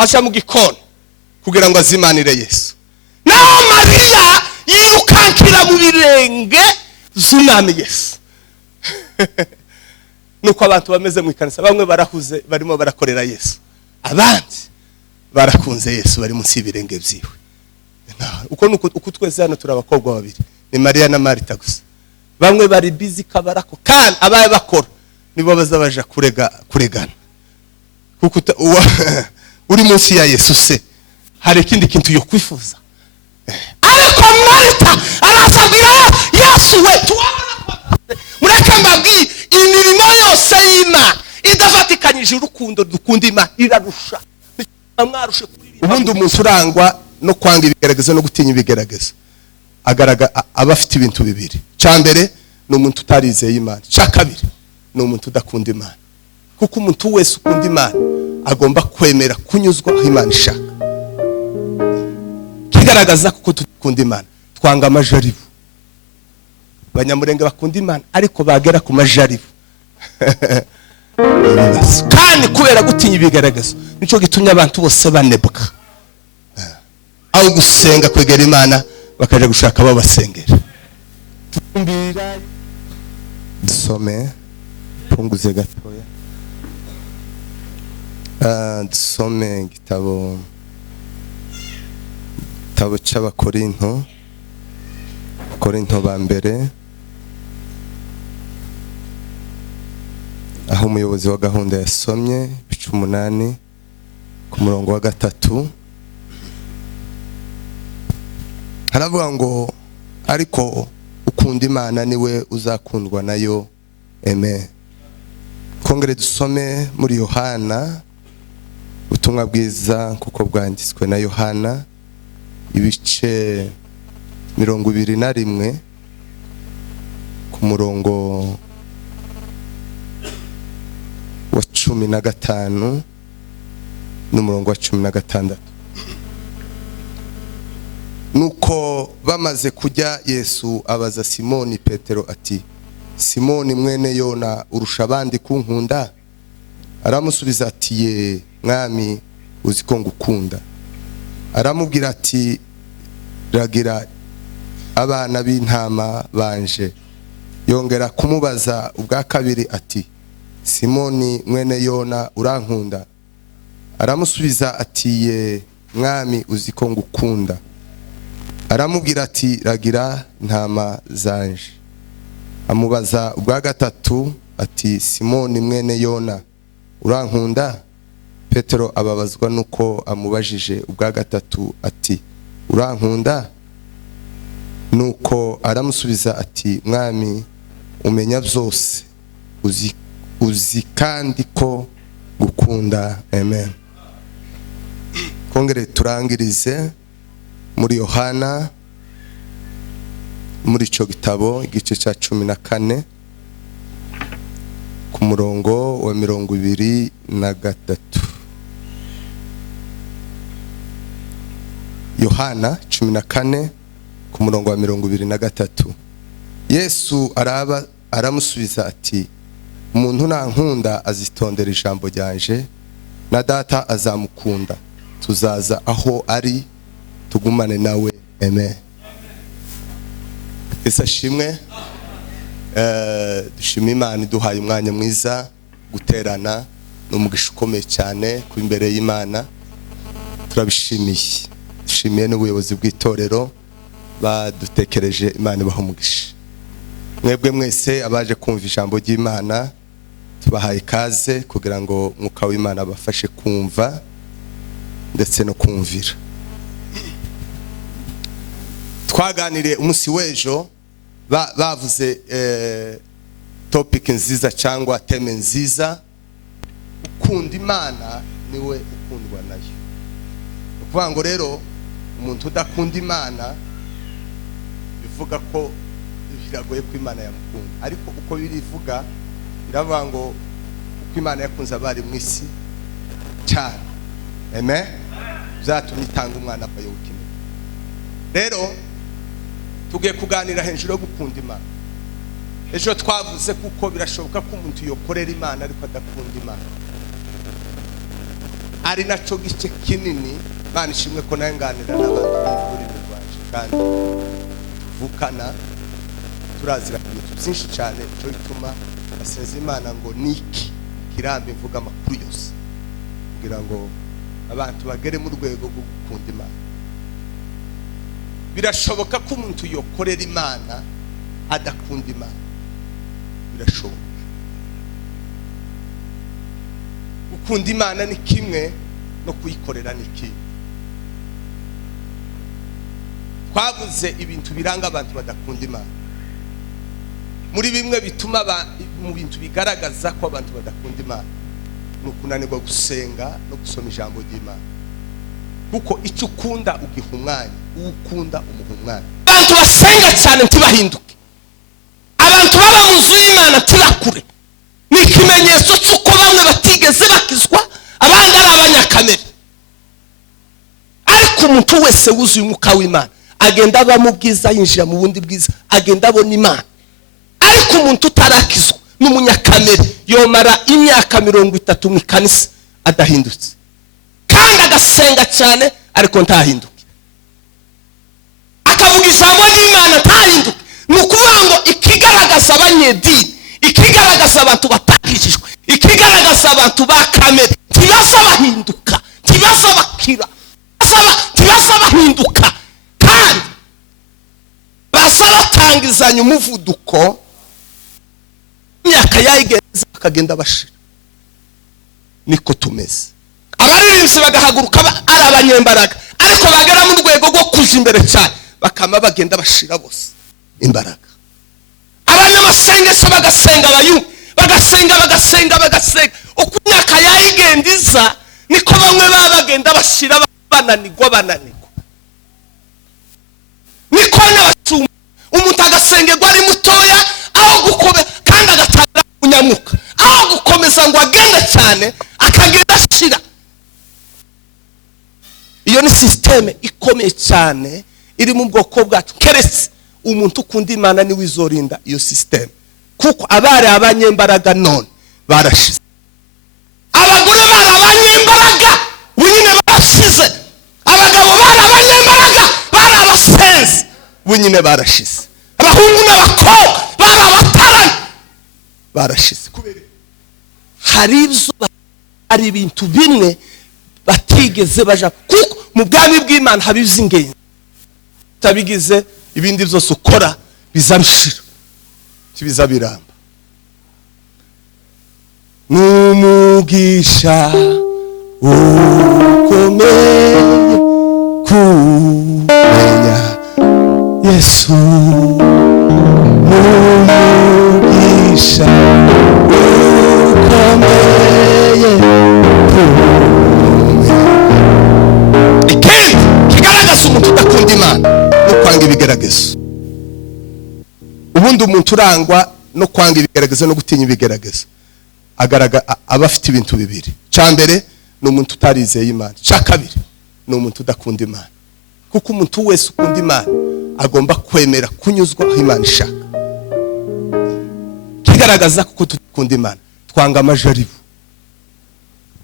aja mu gikoni kugira ngo azimanire Yesu. Naho Mariya yirukankira mu birenge z'umwami Yesu. Nuko abantu bameze mu ikanisa, bamwe barahuze barimo barakorera Yesu, abandi barakunze Yesu bari munsi y'ibirenge byiwe. Uko twese hano turabakobwa babiri, ni Mariya na Marita gusa. Bamwe bari busy kabarako, kandi abaye bakora nibo bazabaja kuregana. Kuko uri munsi ya Yesu se hari ikindi kintu yo kwifuza. Ariko Marita arasabira Yesu we tuwabona mureke mbabwire imirimo yose y'Imana idafatikanyije urukundo dukunda Imana irarusha. Mwarushe ubundi umuntu urangwa no kwanga ibigaragaza no gutinya ibigaragaza aba afite ibintu bibiri. Cya mbere ni umuntu utarizeye Imana, cya kabiri ni umuntu udakunda Imana. Kuko umuntu wese ukunda Imana agomba kwemera kunyuzwa aho Imana ishaka. Kigaragaza kuko tukunda Imana twanga amajaribu. Banyamurenge bakunda Imana ariko bagera ku majaribu. Kandi kubera gutinya ibigaragaza nico gitumye abantu bose banebwa. Aho gusenga kwegera Imana bakaje gushaka babasengera. Tumbira dusome punguze gatoya. Dusome igitabo cy'Abakorinto, Korinto ba mbere, aho umuyobozi wa gahunda yasomye 18 ku murongo wa 3. Haravuga ngo ariko ukunda Imana niwe uzakundwa nayo. Amen. Kongere dusome muri Yohana, ubutumwa bwiza kuko bwanditswe na Yohana, ibice 21 ku murongo wa 15 n'umurongo wa 16. Nuko bamaze kujya Yesu abaza Simoni Petero ati, Simoni mwene Yona, urusha abandi kunkunda? Aramusubiza ati, ye mwami uzi ko ngukunda. Aramubwira ati, ragira abana b'intama banje. Yongera kumubaza ubwa kabiri ati, Simoni mwene Yona, urankunda? Aramusubiza ati, ye mwami uzi ko ngukunda. Aramubwira ati, ragira intama zanje. Amubaza ubwa gatatu ati, Simoni mwene Yona, urankunda? Petero ababazwa nuko amubajije ubwa gatatu ati, urankunda? Nuko aramusubiza ati, mwami umenya byose, uzi kandi ko gukunda. Amen. Kongere turangirize muri Yohana, muri ico gitabo igice cya 14 ku murongo wa 23. Yohana 14 ku murongo wa 23. Yesu aramusubiza ati, umuntu nankunda azitondera ijambo ryanje, na data azamukunda, tuzaza aho ari tugumane nawe. Amen. Ese shimwe dushima Imana duhaye umwanya mwiza guterana n'umugisha ukomeye cyane ku imbere y'Imana. Turabishimiye, dushimiye n'ubuyobozi bw'itorero badutekereje. Imana ibaha umugisha. Mwebwe mwese abaje kumva ijambo ry'Imana tubahaye ikaze kugira ngo mwuka w'Imana abafashe kumva ndetse no kumvira. Twaganiriye umunsi w'ejo bavuze topic nziza cyangwa teme nziza, ukunda Imana niwe ukundwa nayo. Ukuvuga ngo rero umuntu udakunda Imana bivuga ko biragoye ko Imana yamukunda, ariko uko birivuga biravuga ngo uko Imana yakunze abari mu isi cyane. Amen. Byatumye itanga umwana wayo w'ikinege. Rero tugiye kuganira hejuru yo gukunda Imana. Ejo twavuze kuko birashoboka ko umuntu yokorera Imana ariko adakunda Imana. ari naco gice kinini Imana ishimwe ko nayenganira n'abantu b'ururimi rwacu kandi tuvukana turazira ibintu byinshi cyane cyo bituma basenza Imana ngo niki kirambe mvuga amakuru yose kugira ngo abantu bagere mu rwego rwo gukunda Imana. Birashoboka ko umuntu yokorera Imana adakunda Imana, birashoboka. Gukunda Imana ni kimwe no kuyikorera ni kimwe. Twavuze ibintu biranga abantu badakunda Imana. Muri bimwe bituma mu bintu bigaragaza ko abantu badakunda Imana no kunanirwa gusenga no gusoma ijambo ry'Imana. Kuko icyo ukunda ugiha umwanya, ukunda umuha umwanya. Abantu basenga cyane ntibahinduke, abantu baba mu nzu y'Imana ntibakure. Ni ikimenyetso cy'uko bamwe batigeze bakizwa, abandi ari abanyakamere. Ariko umuntu wese wuzuye umwuka w'Imana agenda aba mu bwiza, yinjira mu bundi bwiza, agenda abona Imana. Ariko umuntu utarakizwa n'umunyakamere yomara imyaka 30 mu kanisa adahindutse, kandi agasenga cyane ariko ntahinduke, akavuga ijambo ry'Imana ntahinduke. Ni ukuvuga ngo ikigaragaza abanyedini, ikigaragaza abantu batakishijwe, ikigaragaza abantu bakamere ntibaza bahinduka, ntibaza bakira, ntibaza bahinduka, kandi baza batangizanya umuvuduko. Imyaka yayigenza bakagenda bashira. Niko tumeze. Abaririmbyi bagahaguruka ari abanyembaraga, ariko bagera mu rwego rwo kuja imbere cyane bakama bagenda bashira bose imbaraga. Abanyamasengesho bagasenga abayumva, bagasenga uko imyaka yayigendiza niko bamwe bagenda bashira bananirwa. Niko n'abasuma umuntu agasengerwa ari mutoya aho gukobe kandi agatanga kunyamuka, aho gukomeza ngo agende cyane akagenda ashira. Iyo ni systeme ikomeye cyane iri mu bwoko bwacu. Keretse umuntu ukunda Imana ni wizorinda iyo systeme, kuko abari abanyembaraga none barashize. Abagore bari abanyembaraga bunyine barashize, abagabo bari abanyembaraga bari abasenzi bunyine barashize, abahungu n'abakobwa bari abatarani barashize. Kubera hari ibintu bimwe batigeze baja, kuko mu bwami bw'Imana habize ingenzi tabigize ibindi byose ukora bizabishira, kibiza biramba. Numugisha ukomeye kumenya Yesu, numugisha ukomeye kumenya. Kigaragaza umuntu udakunda Imana no kwanga ibigeragezo. Ubundi umuntu urangwa no kwanga ibigeragezo no gutinya ibigeragezo aba afite ibintu bibiri. Cya mbere ni umuntu utarizeye Imana, cya kabiri ni umuntu udakunda Imana. Kuko umuntu wese ukunda Imana agomba kwemera kunyuzwa aho Imana ishaka. Kigaragaza kuko tudakunda Imana twanga amajaribu.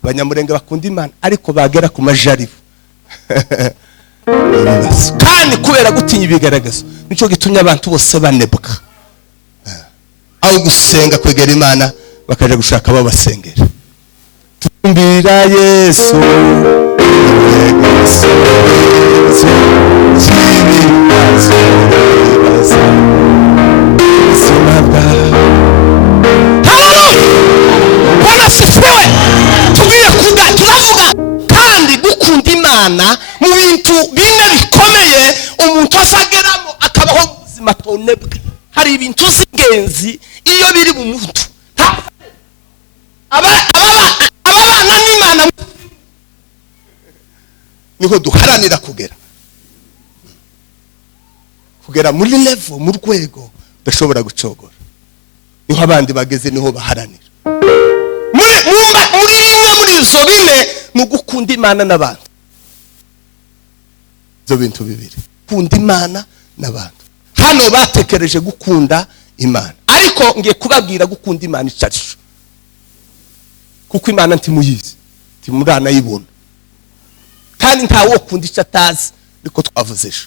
Abanyamurenge bakunda Imana ariko bagera ku majaribu kandi kubera gutinya ibigaragaza nico gitumye abantu bose banebwa, aho gusenga kwegera Imana bakaje gushaka babasengera. Tumbira Yesu mu bintu bine bikomeye umuntu asageramo akabaho ubuzima tonebwe. Hari ibintu z'ingenzi iyo biri mu muntu ababana n'Imana niho duharanira kugera muri level, mu rwego udashobora gucogora. Niho abandi bageze, niho baharanira. Muri rimwe muri izo bine ni ugukunda Imana n'abantu. Zo bintu bibiri, kunda Imana n'abantu. Hano batekereje gukunda Imana, ariko ngiye kubabwira gukunda Imana icarisho, kuko Imana ntimuyizi, muranayibona kandi ntawo kunda icyo atazi niko twavuze ejo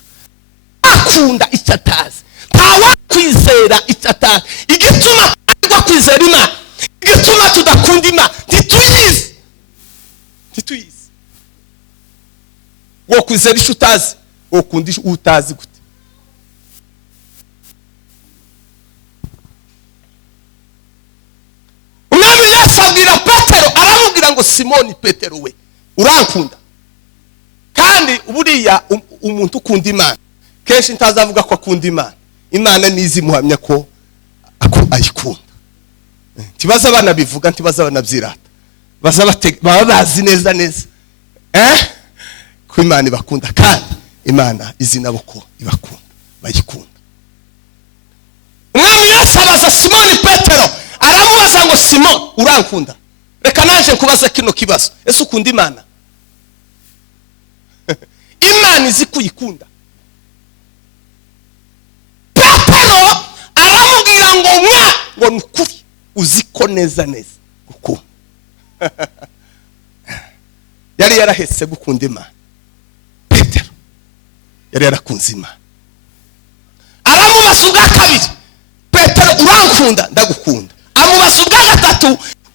akunda icyo atazi ntawo kwizera icyo atazi igituma twa kwizera Imana igituma tudakunda Imana ntituyizi wo kwizera icyo utazi wo kunda icyo utazi gute umwami Yesu abwira Petero aramubwira ngo Simoni Petero we urankunda kandi buriya umuntu ukunda Imana kenshi ntazavuga ko akunda Imana nizi muhamya ko ayikunda tibaza abana bivuga ntibaza abana byirata baba bazi neza ko Imana ibakunda kandi Imana izi nabo ko ibakunda bayikunda umwami Yesu abaza Simoni Petero aramubaza ngo Simoni urankunda reka naje kubaza kino kibazo ese ukunda Imana Imana izi kuyikunda Petero aramubwira ngo nukuri uziko neza gukunda yari yarahetse gukunda Imana Petero yari yarakunze Imana aramubaza ubwa kabiri Petero urankunda ndagukunda amubaza ubwa gatatu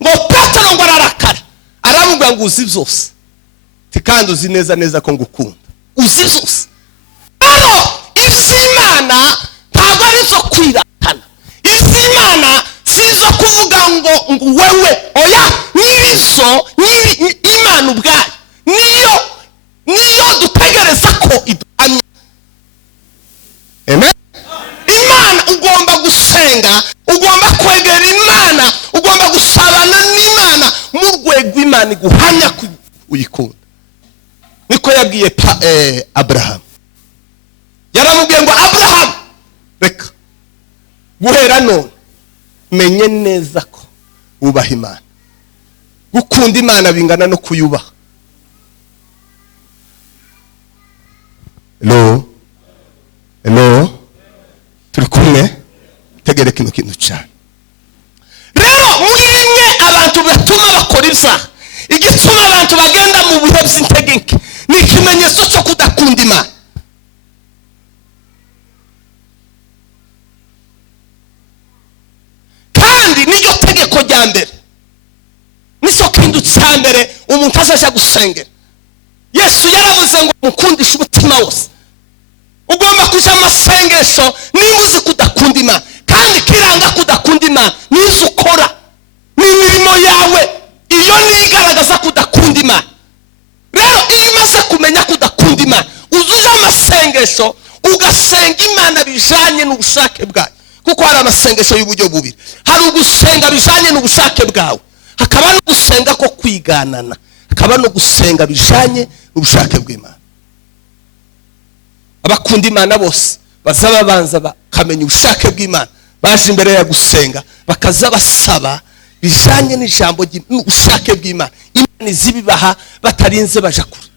ngo Petero ngo ararakara aramubwira ngo uzi byose kandi uzi neza ko ngukunda uzi byose rero iby'Imana ntabwo ari zo kwiratana iby'Imana sizo kuvuga ngo wewe oya nizo Imana ubwayo niyo dutegereza ko iduhamya amen Imana ugomba gusenga ugomba kwegera Imana ugomba gusabana n'Imana mu rwego Imana iguhamya ko uyikunda niko yabwiye Abraham yaramubwiye ngo Abraham reka guhera none menye neza ko ubaha Imana gukunda Imana bingana no kuyubaha hello turi kumwe tegere kino kintu cyane rero muri rimwe abantu batuma bakora ibyaha igituma abantu bagenda mu bihe by'integeke ni ikimenyetso cyo kudakunda Imana kandi niryo tegeko rya mbere niso kintu cya mbere umuntu azaja gusengera Yesu yaravuze ngo mukundishe umutima wose ugomba kuja amasengesho niba uzi kudakunda Imana kandi kiranga kudakunda Imana nizo ukora n'imirimo yawe iyo nigaragaza kudakunda Imana rero iyo umaze kumenya kudakunda Imana uzuza amasengesho ugasenga Imana bijanye n'ubushake bwayo kuko hari amasengesho y'uburyo bubiri hari ugusenga bijanye n'ubushake bwawe hakaba no gusenga ko kwiganana hakaba no gusenga bijanye n'ubushake bw'Imana abakunda Imana bose bazaba banza bakamenya ubushake bw'Imana baje imbere ya gusenga bakaza basaba bijanye n'ijambo n'ubushake bw'Imana Imana izibibaha batarinze baja kure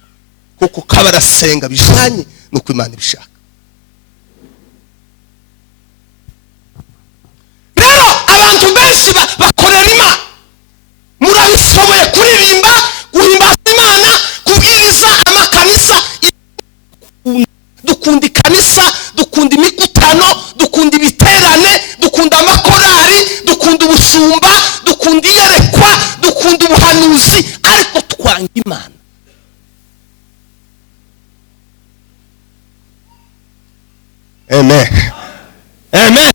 kuko kabarasenga bijanye nuko Imana ibishaka rero abantu benshi bakorera Imana murabishoboye kuririmba guhimbaza Imana kubwiriza amakanisa dukunda ikanisa dukunda imikutano dukunda ibiterane dukunda amakorari dukunda ubushumba dukunda iyerekwa dukunda ubuhanuzi ariko twanga Imana amen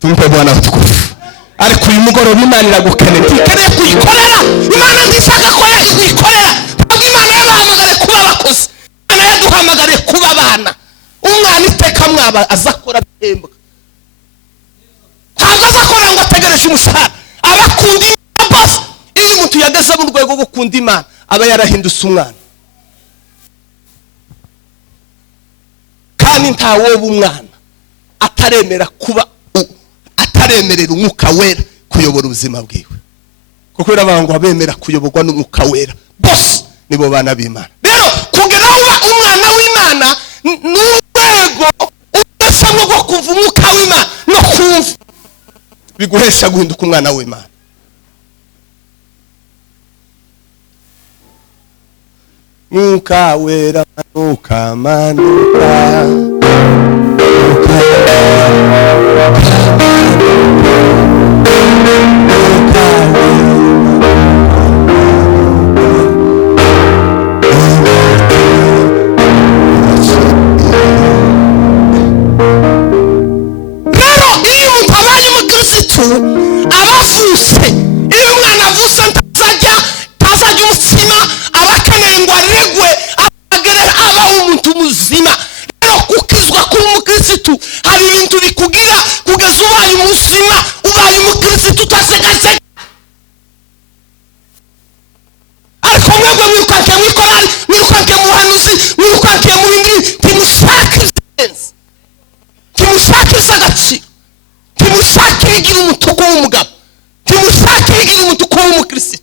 tumpe Bwana utukufu ariko uyu mugoroba Imana iragukeneye ikeneye kuyikorera Imana ndishaka ko yayikorera ntabwo Imana yabahamagare kuba abakozi Imana yaduhamagare kuba abana umwana iteka mwaba azakora bihembwa ntabwo azakora ngo ategereje umushahara abakunda Imana bose iyo umuntu yageze mu rwego rwo gukunda Imana aba yarahindutse umwana kandi ntawoba umwana ataremerera umwuka wera kuyobora ubuzima bwiwe kuko biravuga abemera kuyoborwa n'umwuka wera bose nibo bana b'Imana rero kugera uba umwana w'Imana n'urwego udasabwa rwo kuva umwuka w'Imana no kumva biguhesha guhinduka umwana w'Imana Mwuka wera manuka manuka abavuse iyo umwana avuse ntazajya umutsima abakeneye ngo aregwe abagere aba umuntu muzima. Rero kukizwa kuri umukirisitu hari ibintu bikugira kugeza ubaye umuzima, ubaye umukirisitu utasegasega. ariko mwebwe mwirukanke mwikorari, mwirukanke mu buhanuzi, mwirukanke mu bindi, timushakirize agaciro, timushakire igira umutuku w'umugabo, timushakire igira umutuku w'umukirisitu.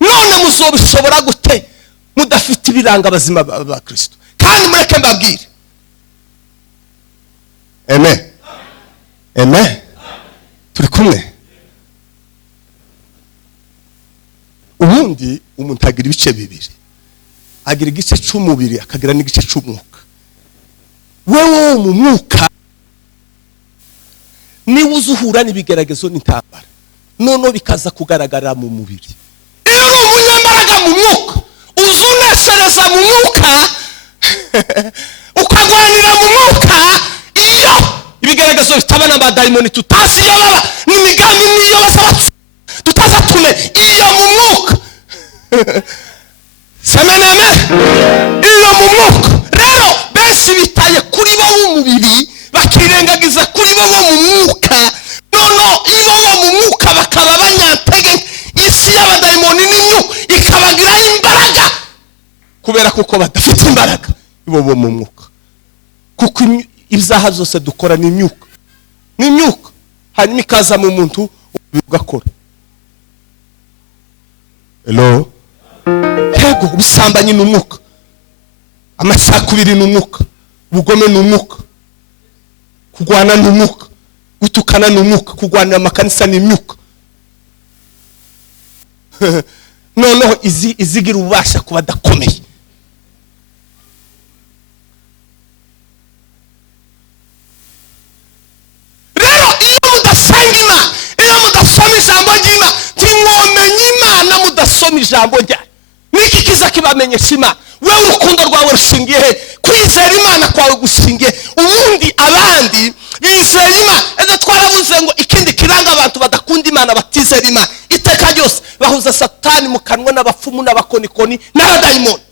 None muzobishobora gute mudafite ibiranga abazima ba Kristo? Kandi mureke mbabwire, amen amen, turi kumwe. Ubundi umuntu agira ibice bibiri, agira igice cy'umubiri akagira n'igice cy'umwuka. Wewe mu mwuka ni uzuhura n'ibigeragezo n'intambara, none bikaza kugaragara mu mubiri. Iyo uri umunyambaraga mu mwuka, uzuneshereza mu mwuka ukagwanira mu mwuka, iyo ibigeragezo bitaba n'abadayimoni tutazi iyo baba n'imigambi n'iyo bazabatse tutaza tume iyo mu mwuka semeneme iyo mu mwuka. Rero benshi bitaye kuri bo w'umubiri bakirengagiza kuri bo mu mwuka. Nono iyo bo mu mwuka bakaba banyantege, isi y'abadayimoni n'imyuka ikabagiraho imbaraga kubera kuko badafite imbaraga bo mu mwuka. Kuko ibyaha byose dukora ni imyuka, ni imyuka, hanyuma ikaza mu muntu ugakora. Hello, yego, ubusambanyi ni umwuka, amacakubiri ni umwuka, ubugome ni umwuka, kugwana ni umwuka, gutukana ni umwuka, kugwanira amakanisa ni imyuka. Noneho izigira ububasha kuba adakomeye. Rero iyo mudasenga Imana, iyo mudasoma ijambo ry'Imana, timwomenye Imana mudasoma ijambo ryayo. Niki kiza kibamenyesha Imana? Wewe urukundo rwawe rushingiye he? Kwizera Imana kwawe gushingiye. Ubundi abandi bizera Imana. Eze twaravuze ngo ikindi kiranga abantu badakunda Imana batizera Imana, iteka ryose bahuza Satani mu kanwa n'abapfumu n'abakonikoni n'abadayimoni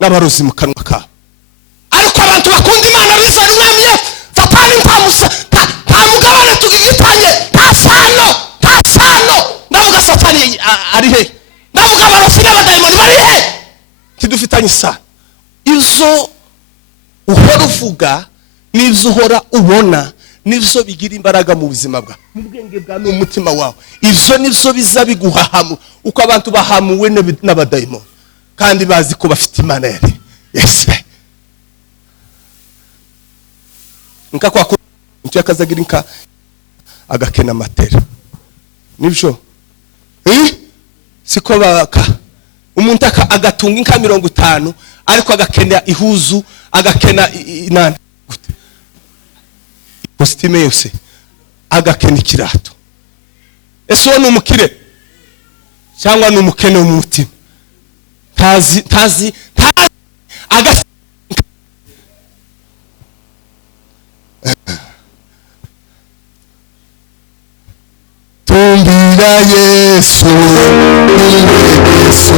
n'abarozi mu kanwa kabo. Ariko abantu bakunda Imana bizera Umwami Yesu, Satani nta mugabane tugigitanye, nta sano. Ndavuga Satani ari he? Ndavuga abarozi n'abadayimoni bari he? Tidufitanye isano. Izo uhora uvuga n'ibyo uhora ubona nibyo bigira imbaraga mu buzima bwawe, mu bwenge bwawe n'umutima wawe. Ibyo nibyo biza biguhahamu, uko abantu bahamuwe n'abadayimoni kandi bazi ko bafite Imana yari Yesu. Nka kwa ko icyo akazagira inka agakena amatera, nibyo siko baka umuntu agatunga inka 50 ariko agakena ihuzu, agakena inani kostime yose, agakena ikirato. Ese uwo ni umukire cyangwa ni umukene mu mutima? Tazi tumbira Yesu, Yesu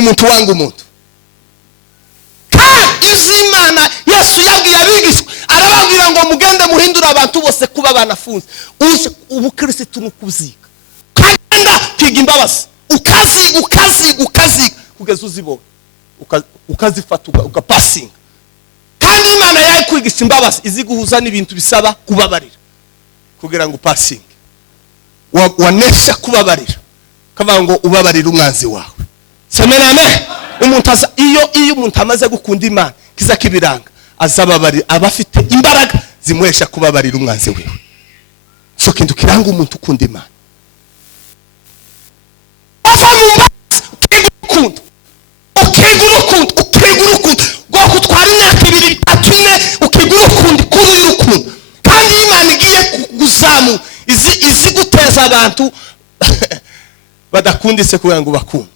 umuntu wanga umuntu. Kandi z'Imana Yesu yabwiye abigishwa arababwira ngo mugende muhindura abantu bose kuba banafunze. Ubukristo nukuziga kagenda kwiga imbabazi ukaziga kugeza uzibona ukazifata ugapasinga. Kandi Imana yaje kwigisha imbabazi iziguhuza n'ibintu bisaba kubabarira kugira ngo pasinge wanesha kubabarira kavuga ngo ubabarira umwanzi wawe. Semename umuntu iyo umuntu amaze gukunda Imana kiza kibiranga azababarira abafite imbaraga zimuhesha kubabarira umwanzi wewe. So kintu kiranga umuntu ukunda Imana ukigurukundo gwo kutwara imyaka 2 3 4 ukigurukundo kuri y'urukundo. Kandi Imana igiye guzamu izi guteza abantu badakundise kugira ngo bakunde.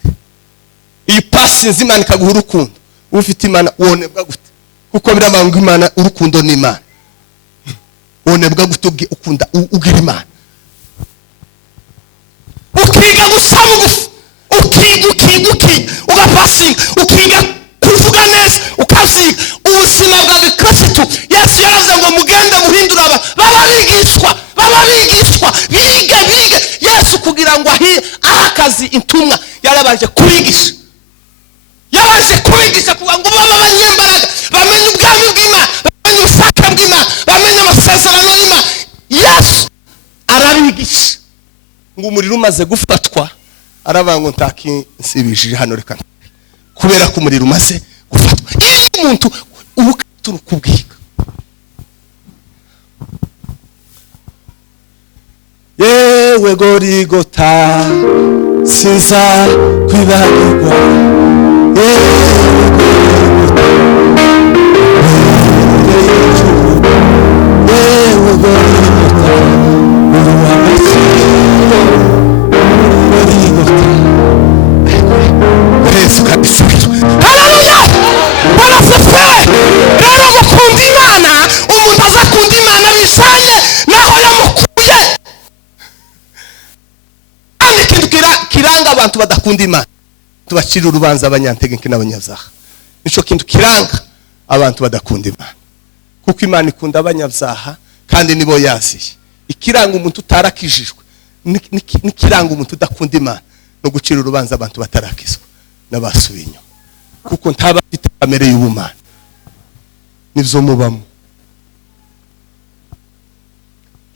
Iyi pasi Imana ikaguha urukundo ufite Imana wonebwa gute? Kuko birabanga Imana urukundo ni Imana. Wonebwa gute ukunda ugira Imana? Ukiga gusaba ugufu ukiga ugapasinga ukiga kuvuga neza ukaziga ubuzima bwa Kristo. Yesu yaravuze ngo mugende muhindura bababigishwa bige Yesu kugira ngo akazi intumwa yarabanje kubigisha kugira ngo baba abanyembaraga bamenye ubwami bw'Imana bamenye ubusaka bw'Imana bamenye amasezerano y'Imana. Yesu arabigisha ngo umuriro umaze gufatwa aravuga ngo ntakinsibishije hano reka kubera ko umuriro umaze gufatwa. Iyo umuntu ubukaturu kubwiga yewe Gorigota sinza kwibagirwa abantu badakunda Imana tubacira urubanza abanyantegenke n'abanyabyaha. Nico kintu kiranga abantu badakunda Imana, kuko Imana ikunda abanyabyaha kandi nibo yaziye. Ikiranga umuntu utarakijijwe nikiranga umuntu udakunda Imana no gucira urubanza abantu batarakizwa n'abasubiye inyuma, kuko ntaba afite kamere y'ubumana nivyo mubamo.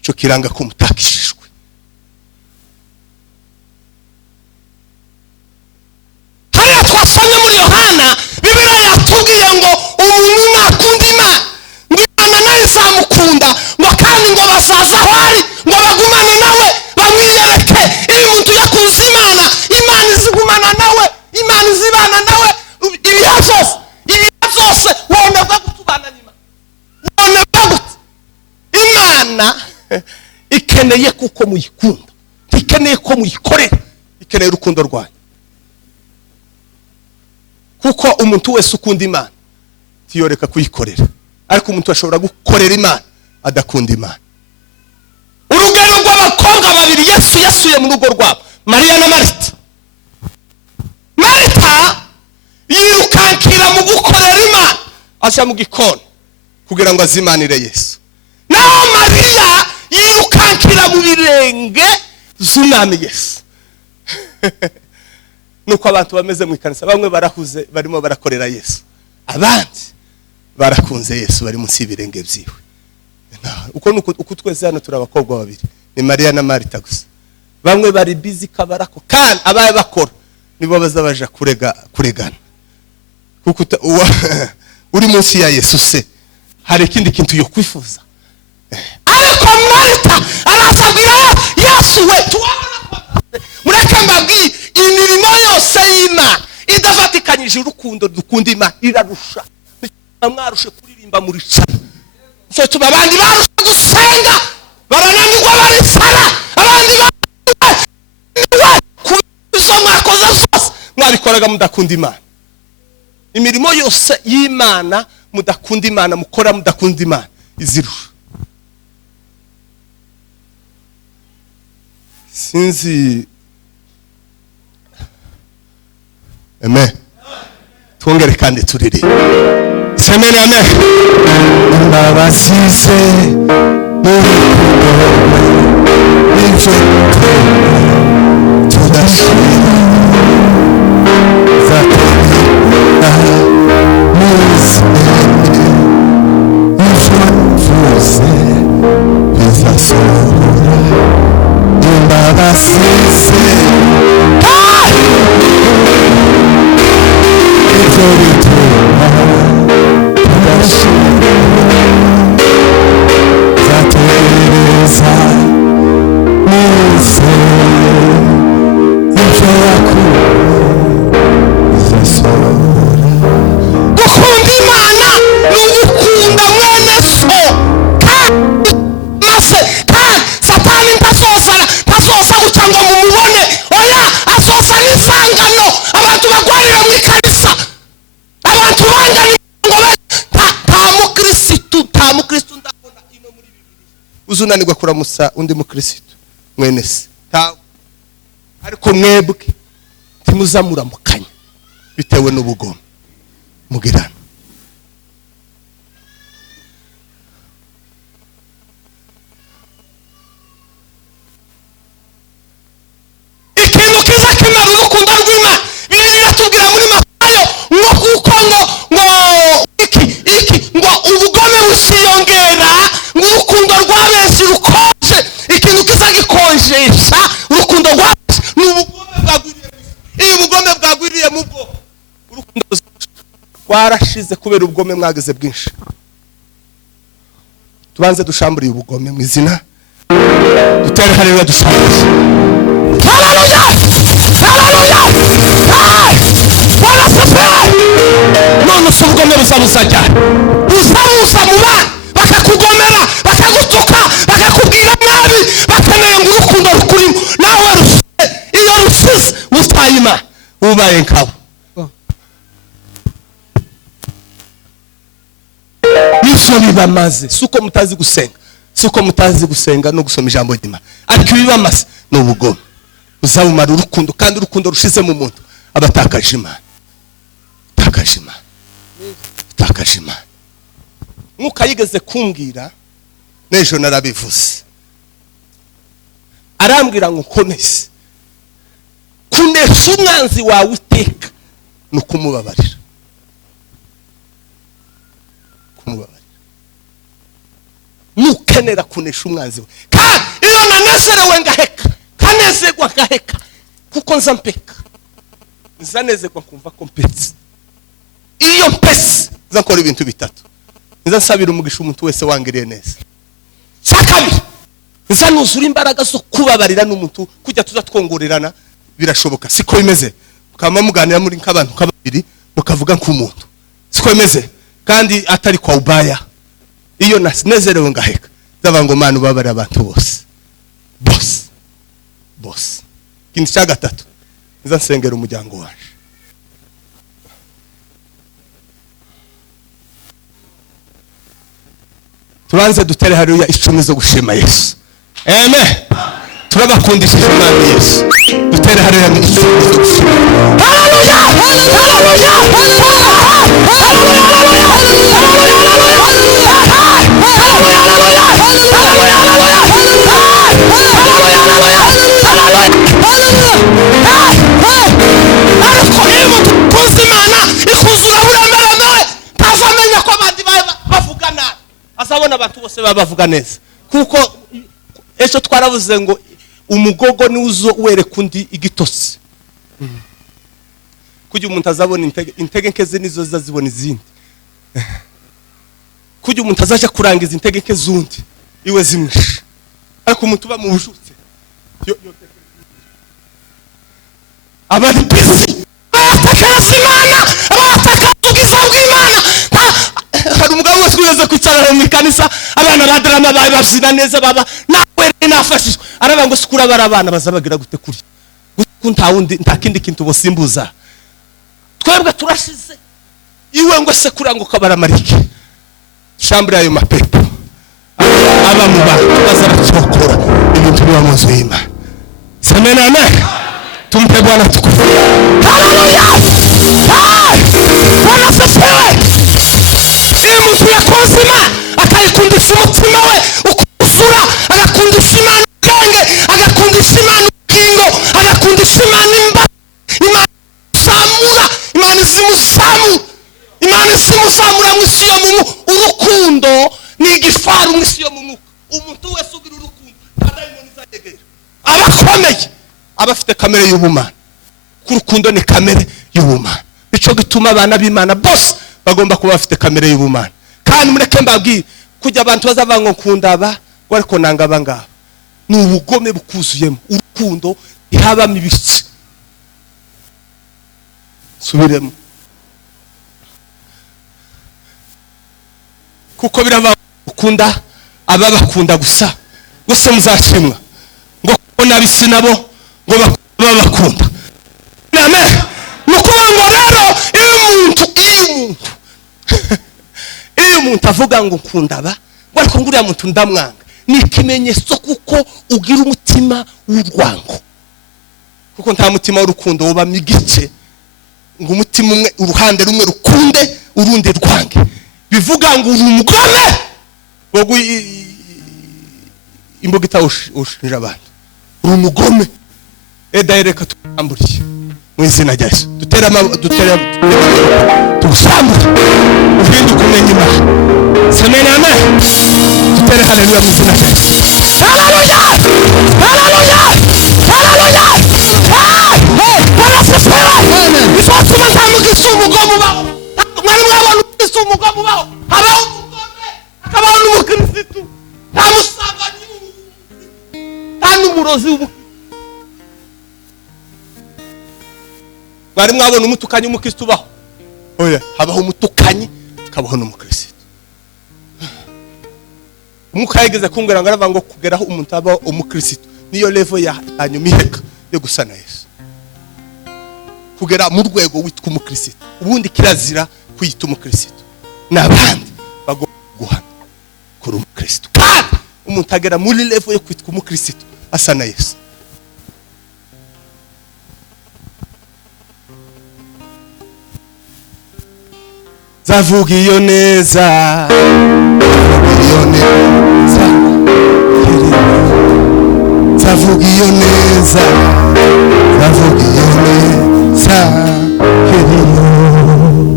Ico kiranga ko mutakijijwe. Twasomye muri Yohana Bibiliya yatubwiye ngo umuntu nakunda Imana Imana nayo izamukunda ngo kandi ngo bazaza aho ari ngo bagumane nawe bamwiyereke. Iyo umuntu yakunze Imana Imana izigumana nawe Imana izibana nawe ibihe byose wonebwa gutubana n'Imana wonebwa gute. Imana ikeneye kuko muyikunda, ikeneye ko muyikorera, ikeneye urukundo rwayo. Kuko umuntu wese ukunda Imana tiyoreka kuyikorera, ariko umuntu ashobora gukorera Imana adakunda Imana. Urugero rw'abakobwa babiri Yesu yasuye mu rugo rwabo, Mariya na Marita. Marita yirukankira mu gukorera Imana aja mu gikoni kugira ngo azimanire Yesu, naho Mariya yirukankira mu birenge z'Umwami Yesu. Nuko abantu bameze mu ikanisa, bamwe barahuze barimo barakorera Yesu, abandi barakunze Yesu bari munsi y'ibirenge byiwe. Uko twese hano turi abakobwa babiri, ni Mariya na Marita gusa. Bamwe bari busy kabarako, kandi abaye bakora nibo bazabaja kuregana. Kuko uri munsi ya Yesu se hari ikindi kintu yo kwifuza. Ariko Marita arasabira Yesu wetu mureke mbabwire imirimo yose y'Imana idafatikanyije urukundo dukunda Imana irarusha. Mwarushe kuririmba muri cyane, so tuba abandi barushe gusenga barananirwa barisara, abandi kubizo mwakoze zose mwabikoraga mudakunda Imana. Imirimo yose y'Imana mudakunda Imana mukora mudakunda Imana izirusha. Sinzi. Amen. Twongere kandi turire. semeni amen. Mbabasize n'urukundo n'ibyo tudashira zatubwira n'izere ibyo mvuze bizasohora. Mbabasize ibyo bituma tudashira zatereza n'izere ibyo wakuye bizasohora. Gukunda Imana ni ugukunda mwene so kandi maze kandi Satani ntazosa guca ngo mumubone, oya azosa n'isangano. Abantu bagwarira mu ikanisa, abantu bangana ngo nta mukristo ndabona ino muri Bibiliya uzunanirwa kuramusa undi mukristo mwene se tawe, ariko mwebwe timuzamuramukanya bitewe n'ubugome mugirana. Ikintu kiza kimara urukundo rw'Imana, Bibiliya iratubwira muri Matayo ngo kuko ngo ngo ubugome busiyongera, ngo urukundo rw'abenshi rukonje. Ikintu kiza gikonjesha urukundo rw'abenshi ni ubugome bwagwiriye. Iyo ubugome bwagwiriye mu bwo urukundo rwarashize kubera ubugome mwagize bwinshi. Tubanze dushamburiye ubugome mu izina, dutere haleluya, dushamburiye. Haleluya, haleluya, none se ubugome buzabuza cyane, buzabuza mu bana bakakugomera, bakagutuka, bakakubwira nabi, bakeneye ngo urukundo rukurimo nawe rushize. Iyo rushize utayima ubaye nkabo. Ibyo bibamaze suko mutazi gusenga, suko mutazi gusenga no gusoma ijambo ry'Imana, ariko ibibamaze ni ubugome. Uzabumara urukundo, kandi urukundo rushize mu muntu abatakaje Imana, takaje Imana, takaje Imana. Mwuka yigeze kumbwira n'ejo narabivuze, arambwira ngo ukomeze kunesha umwanzi wawe iteka ni ukumubabarira, kumubabarira. Nukenera kunesha umwanzi we, kandi iyo nanezerewe ngaheka, kanezerwa ngaheka, kuko nza mpeka, nzanezerwa kumva ko mpetse. Iyo mpese nza nkora ibintu bitatu: nza nsabira umugisha umuntu wese wangiriye neza, cyakabiri nza nuzura imbaraga zo kubabarira n'umuntu kujya tuza twongorerana. Birashoboka siko bimeze, mukama muganira muri nk'abantu kababiri mukavuga nk'umuntu, siko bimeze kandi atari kwa ubaya. Iyo nanezerewe ngaheka, ndava ngo Mana ubabarira abantu bose bose. Ikindi cya gatatu, nza nsengera umuryango waje. Tubanze dutere haleluya 10 zo gushima Yesu. Amen. Turabakundishije Imana Yesu. Dutere haleluya 10 zo gushima. Haleluya! Haleluya! Azabona abantu bose babavuga neza, kuko ejo twaravuze ngo umugogo ni uzo wereka undi igitose. Kujya umuntu azabona intege nke ze nizo zazibona izindi, kujya umuntu azaje kurangiza intege nke zundi iwe zimwishe. Ariko umuntu uba mu bujutse abari busy abatakaza Imana, abatakaza ubwiza bw'Imana. Hari umugabo wese ugeze kwicara mu ikanisa, abana badrama baye babyina neza, baba nawe nafashishwe, araba ngo sikura barabana bazabagira gute kuri nta wundi nta kindi kintu bosimbuza. Twebwe turashize iwe ngo se kuranguka baramarike shambura ayo mapepo aba mu bantu bazabacokora ibintu biba mu nzu y'Imana. Semena amen. Tumpe Bwana tukufu. Haleluya. Bwana asifiwe. imana isi muzamura mu isi yo mu urukundo ni igifaru mu isi yo mu mwuka. Umuntu wese ugira urukundo adayimoni zagegera abakomeye abafite kamere y'ubumana. Kurukundo ni kamere y'ubumana. Nico gituma abana b'Imana bose bagomba kuba bafite kamere y'ubumana. Kandi mureke mbabwire kujya abantu bazavanga nkundaba ariko nanga abangaba ni ubugome bukuzuyemo. Urukundo ihabamo ibice. Subiremo kuko birava ukunda ababakunda gusa muzashimwa ngo kubona bisi nabo ngo babakunda. Amen. Nukubango rero iyo umuntu avuga ngo nkundaba ariko nguriya muntu ndamwanga ni ikimenyetso kuko ugira umutima w'urwango. Kuko nta mutima w'urukundo wubamo igice ngo umutima umwe uruhande rumwe rukunde urundi rwange. Bivuga ngo uri umugome wogu imbuga itawushinja abantu. Uri umugome. Reka tugamburiye mu izina rya Yesu. Dutera tugusambure ugende kumenya Imana. Semena amen. Dutere haleluya mu izina rya Yesu. Haleluya! Haleluya! Haleluya! Ifatu mantamugisha umugome ubaho. Mwari mwabona umugisha umugome ubaho. Habaho umugome akabaho n'umukristo. Nta musabanyi nta n'umurozi w'ubu. Mwari mwabona umutukanyi umukristo ubaho. Oya, habaho umutukanyi akabaho n'umukristo. Umwuka yigeze kumbwira ngo aravuga ngo kugeraho umuntu aba umukristo niyo level ya nyuma iheka yo gusana Yesu. Kugera mu rwego witwa umukristo. Ubundi kirazira kwita umukristo. Nabandi bagomba guhana kuri umukristo. Kandi umuntu agera muri level yo kwitwa umukristo asana Yesu. Zavuga iyo neza. Zavuga iyo neza. Zavuga iyo neza.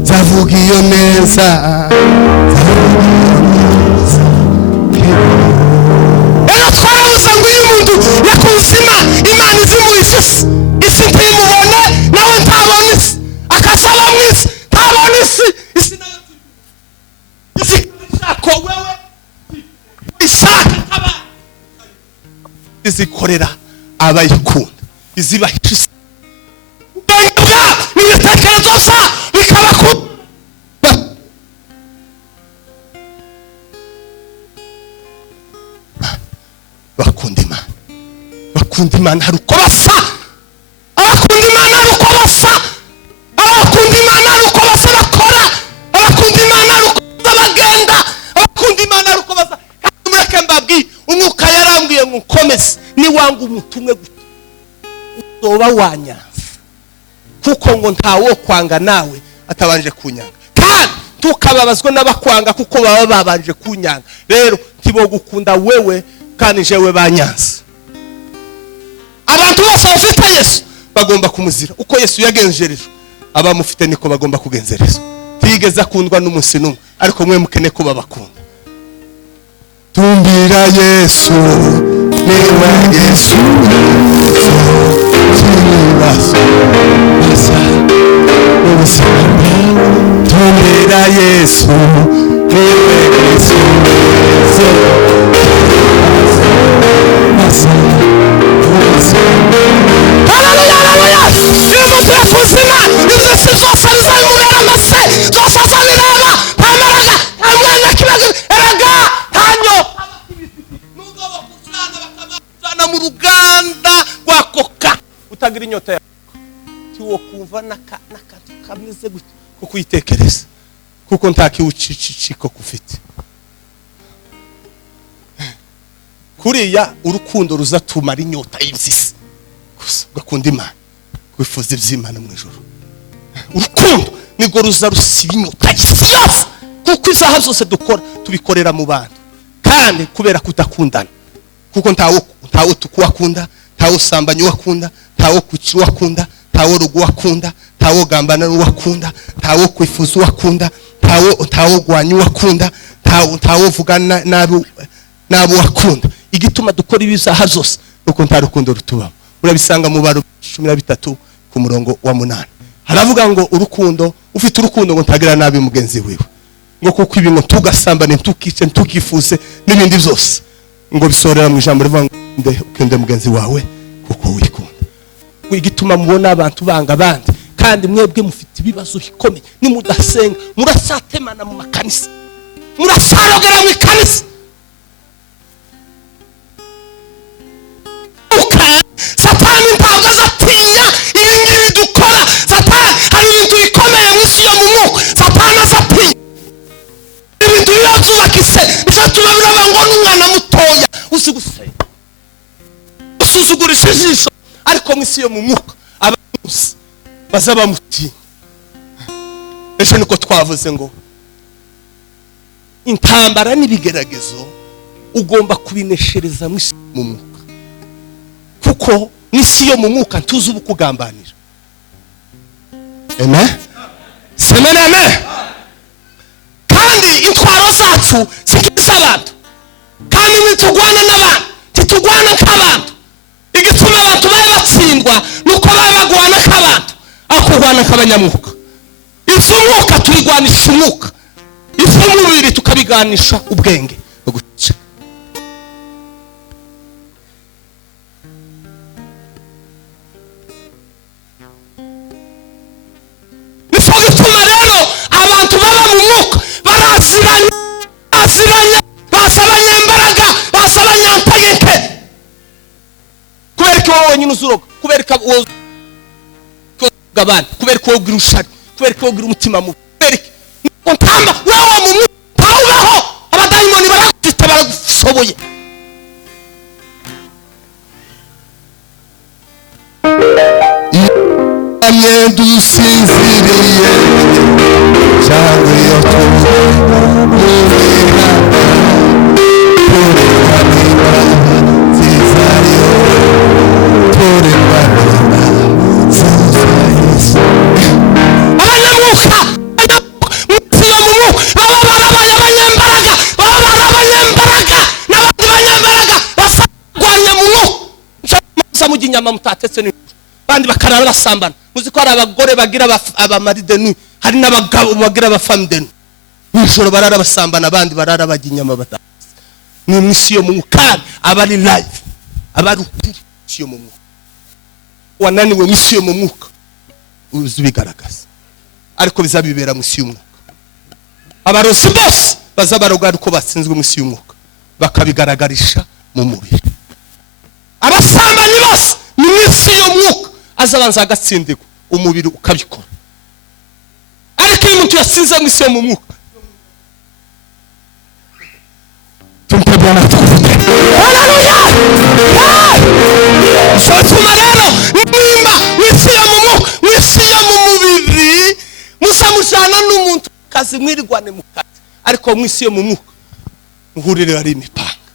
Zavuga iyo neza. Era twarabuza ngo uyu muntu yakuzima Imana izimu isi. Isi ntimubone nawe ntabone isi. Akasaba mu isi ntabone isi. Isi nayo isi shako wewe ishaka kaba izikorera abayikunda izibahisha ubanga n'ibitekerezo sa bikaba ku bakunda Imana haruko basa. Abakunda Imana haruko basa. Abakunda Imana haruko basa bakora. Abakunda Imana haruko bagenda. Abakunda Imana haruko basa. Kandi mureke mbabwi umwuka yarambwiye ngo komeze ni wanga umutumwe gute uzoba wanyanza kuko ngo ntawo kwanga nawe atabanje kunyanga. Kandi tukababazwa n'abakwanga kuko baba babanje kunyanga. Rero tibo gukunda wewe kandi jewe banyanza. Abantu bose bafite Yesu bagomba kumuzira uko Yesu yagenjereje. Abamufite niko bagomba kugenzereza. Tigeze akundwa n'umunsi numwe ariko mwe mukene ko babakunda. Tumbira Yesu niwe Yesu tumbira Yesu niwe Yesu haleluya haleluya. Yesu yakuzima izo zose zizamubera amase zose azabiraba ntamaraga ntamwanya kibazo eraga tanyo nubwo bakucana bakabana mu ruganda rwa koka utagira inyota yawe tiwo kumva nakati kameze gute ko kwitekereza kuko ntakiwuciciko kufite. Kuriya urukundo ruzatumara inyota y'ibyisi gusa ugakunda Imana kwifuza iby'Imana mu ijuru. Urukundo niko ruza rusiba inyota y'isi yose kuko izaha zose dukora tubikorera mu bantu kandi kubera kudakundana kuko ntawo tukuwakunda ntawo sambanya wakunda ntawo kucira wakunda ntawo rugu wakunda ntawo gambana wakunda ntawo kwifuza wakunda ntawo gwanya wakunda, ntawo vuga nabo wakunda. Igituma dukora ibizaha zose nuko nta rukundo rutubamo. Urabisanga mu baro 13 ku murongo wa 8. Haravuga ngo urukundo, ufite urukundo ngo ntagira nabi mugenzi wiwe, ngo kuko ibintu tugasambane, tukice, tukifuse n'ibindi byose ngo bisorera mu ijambo rivuga ngo ukende mugenzi wawe kuko wikunda. Igituma mubona abantu banga abandi, kandi mwebwe mufite ibibazo bikomeye, ni mudasenga, murasatemana mu makanisa, murasarogera mu ikanisa. Satani ntabwo azatinya ibingibi dukora. Satani hari ibintu bikomeye mu isi yo mu mwuka Satani azatinya. Ibintu byazubakise nizo tubabira ngo n'umwana mutoya usigusenga, usuzugurisha ijisho, ariko mu isi yo mu mwuka abantu bazaba mutinya. Ejo niko twavuze ngo intambara n'ibigeragezo ugomba kubineshereza mu isi mu mwuka, kuko n'isi yo mu mwuka ntuzi ubukugambanira. Amen. Semene amen. Kandi intwaro zacu zikiza abantu, kandi nitugwana n'abantu titugwana nk'abantu. Igituma abantu baye batsindwa nuko baye bagwana nk'abantu aho kurwana nk'abanyamwuka. Ivy'umwuka turigwanisha umwuka, ivy'umubiri tukabiganisha ubwenge no guca. Bituma rero abantu baba mu mwuka baraziranye, basabanyembaraga, basabanyantageke. Kubereka wowe nyine uzuroga, kubereka wowe gabana, kubereka wowe ugira ushari, kubereka wowe ugira umutima mubi, kubereka nuko ntamba wewe mu mwuka ntawubaho. Abadayimoni baragufite, baragusoboye. Dusinziriye cyangwa iyo tubura abanyamwuka abanyembaraga, abanyembaraga n'abandi banyembaraga basagwanya mu mwuka mujya inyama mutatetse bandi bakarara basambana. Muzi ko ari abagore bagira abamari de nuit, hari n'abagabo bagira abafamde nijoro barara basambana, abandi barara bajya inyama batasi. Ni misi yo mu mwuka, abari live, abari ukuri misi yo mu mwuka. Wananiwe misi yo mu mwuka uzibigaragaza, ariko bizabibera misi y'umwuka. Abarozi bose bazabarogara uko batsinzwe misi y'umwuka bakabigaragarisha mu mubiri. Abasambanyi bose ni misi yo mwuka azabanza agatsindirwa, umubiri ukabikora. Ariko iyo umuntu yasinze mu isi yo mu mwuka, tumpebyana tukuze. Haleluya! Sotuma rero nimba mu isi yo mu mwuka, mu isi yo mu mubiri musamujana n'umuntu kazi mwirigwane mu kazi, ariko mu isi yo mu mwuka muhurire ari imipanga,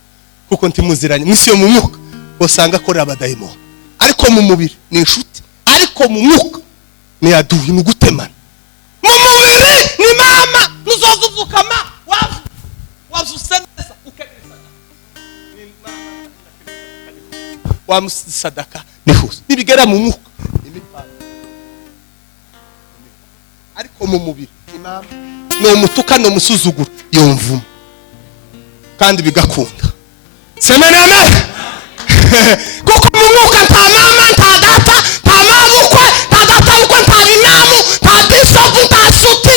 kuko ntimuziranye. Mu isi yo mu mwuka usanga akorera abadayimoni, ariko mu mubiri ni inshuti, ariko mu mwuka ni aduhi, ni gutemana. Mu mubiri ni mama nuzozuzukama wazuseneza ukegereza ni mama wa musadaka nihuza nibigera mu mwuka imipanga, ariko mu mubiri ni mama no mutuka no musuzugura yomvuma kandi bigakunda. Semene amen. Kuko mu mwuka nta mama, nta data, nta mabukwe, nta data bukwe, nta binamu, nta bisopu, nta suti.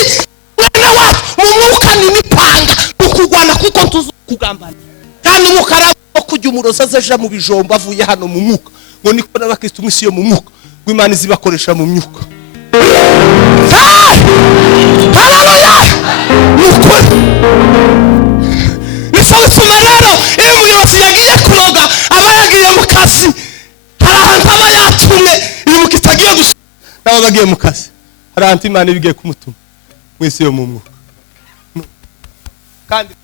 Mwene wacu mu mwuka ni imipanga, ukugwana kuko tuzi kugambana. Kandi umwuka arabo kujya umuroza azaja mu bijombo avuye hano mu mwuka, ngo niko n'abakristo mwisi yo mu mwuka gw'Imana zibakoresha mu myuka. Haleluya! Mukuri nisawutuma rero iyo umuyobozi yagiye kuroga aba yagiye mu kazi, hari ahantu aba yatumwe iyo mukitagiye gusa nabo bagiye mu kazi, hari ahantu Imana ibigiye kumutuma mwisi yo mu mwuka. Kandi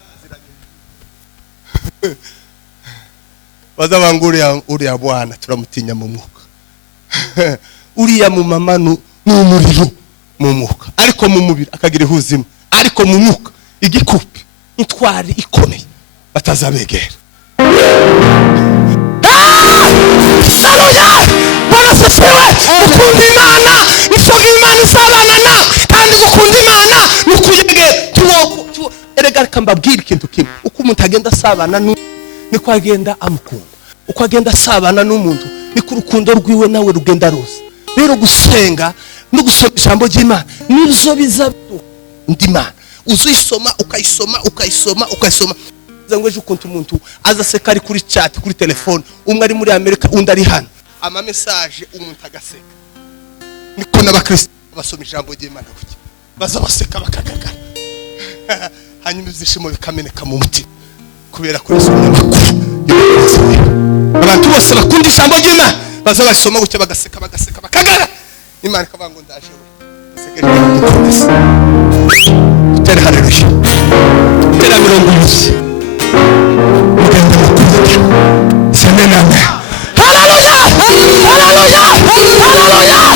bazabanguriya uriya bwana turamutinya mu mwuka. Uriya mu mama n'umuriro mu mwuka, ariko mu mubiri akagira ihuzima. ariko mu mwuka igikupe intwari ikomeye batazabegera. Banasifiwe gukunda Imana isoga Imana isabana nawe kandi gukunda Imana nukuyegera erega reka mbabwire ikintu kimwe uko umuntu agenda asabana niko agenda amukunda uko agenda asabana n'umuntu niko urukundo rwiwe nawe rugenda ruza. Rero gusenga no gusoma ijambo ry'Imana nizo biza ndi Imana uzisoma ukayisoma zango ejo ukuntu umuntu aza seka ari kuri chat kuri telefone umwe ari muri Amerika undi ari hano ama message umuntu agaseka niko n'abakristo basoma ijambo ry'Imana kuki baza baseka bakagagara hanyuma izishimo bikameneka mu mutima kubera ko yasomye amakuru. Abantu bose bakunda ijambo ry'Imana baza basoma gucyo bagaseka bakagara Imana ikavuga ngo ndaje we sekeje umukomeza utera haleluya utera mirongo y'isi mugenda mukunda semena haleluya haleluya haleluya